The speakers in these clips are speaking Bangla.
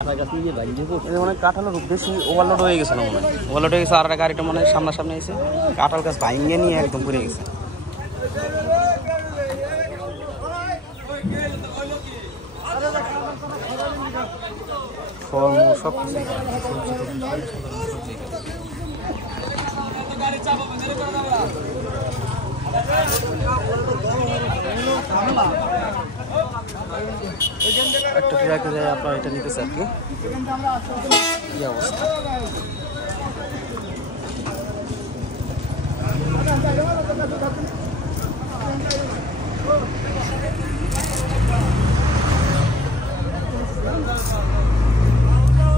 মানে কাঁঠালের বেশি ওভারলোড হয়ে গেছে না মনে হয়, ওভারলোড হয়ে গেছে। আর একটা গাড়িটা মনে হয় সামনাসামনি এসে কাঁঠাল গাছ ভাঙিয়ে নিয়ে একদম পড়ে গেছে। ফলমূল সব কিছু একটা ট্রাকে যায় আপনার এটা নিতেছে আর কি। কি অবস্থা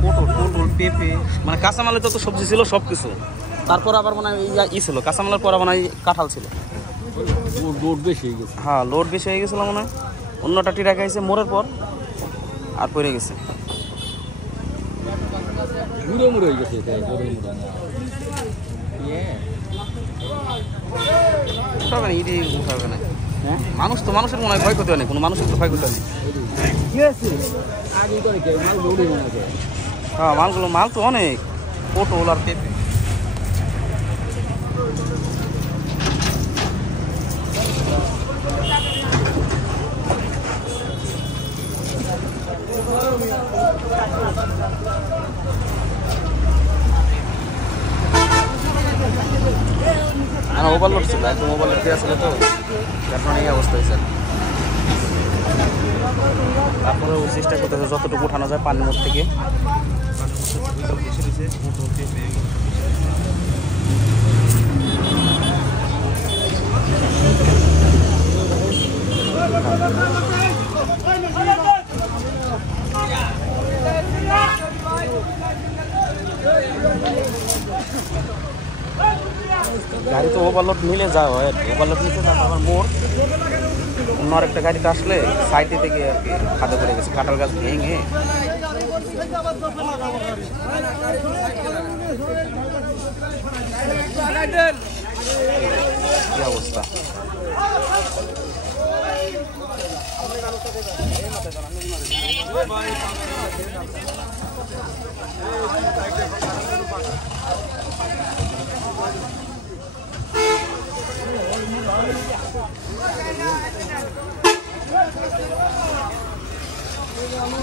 পটল পেঁপে মানে কাঁচামালের যত সবজি ছিল সব কিছু। তারপর আবার মনে হয় ই ছিল কাঁচামালের পর মনে হয় কাঁঠাল ছিল। লোড বেশি হয়ে গেছে। হ্যাঁ লোড বেশি হয়ে গেছিলো মনে হয়। অন্যটা টিরা খাইছে মোড়ের পর আর পড়ে গেছে। মুড়ে হয়ে গেছে। উঠাবে না ইডি উঠাবে না। হ্যাঁ মানুষ তো মানুষের মনে হয় ক্ষয়ক্ষতি হয়নি, কোনো মানুষের তো ক্ষয়ক্ষতি হয়নি। হ্যাঁ মালগুলো মাল তো অনেক পটল আর পেঁপে। ওভারলোড ছিল একদম, ওভারলোড দেওয়া ছিল তো এখন এই অবস্থা হয়েছে। তারপরে ওই চেষ্টা করতেছে যতটুকু উঠানো যায় পানির মধ্যে থেকে। গাড়ি তো ওভারলোড নিলে যাওয়া হয় আর কি, ওভারলোড নিতে তারপর আমার মোড় অন্য আরেকটা গাড়িতে আসলে সাইডে থেকে আর কি খাদে পড়ে গেছে, কাঁঠাল গাছ ভেঙে। কি অবস্থা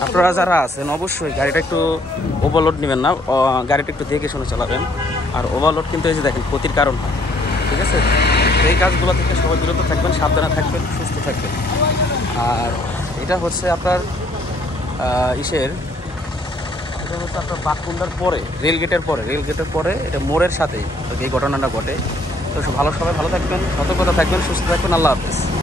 আপনারা যারা আছেন অবশ্যই গাড়িটা একটু ওভারলোড নেবেন না, গাড়িটা একটু দেখে শুনে চালাবেন। আর ওভারলোড কিন্তু এই যে দেখেন ক্ষতির কারণ হয়, ঠিক আছে? এই কাজগুলো থেকে সবাই বিরত থাকবেন, সাবধানে থাকবেন, সুস্থ থাকবেন। আর এটা হচ্ছে আপনার এটা হচ্ছে আপনার বাঘকুন্ডার পরে রেলগেটের পরে এটা মোড়ের সাথেই এই ঘটনাটা ঘটে। তো সবাই ভালো থাকবেন, সতর্কতা থাকবেন, সুস্থ থাকবেন। আল্লাহ হাফেজ।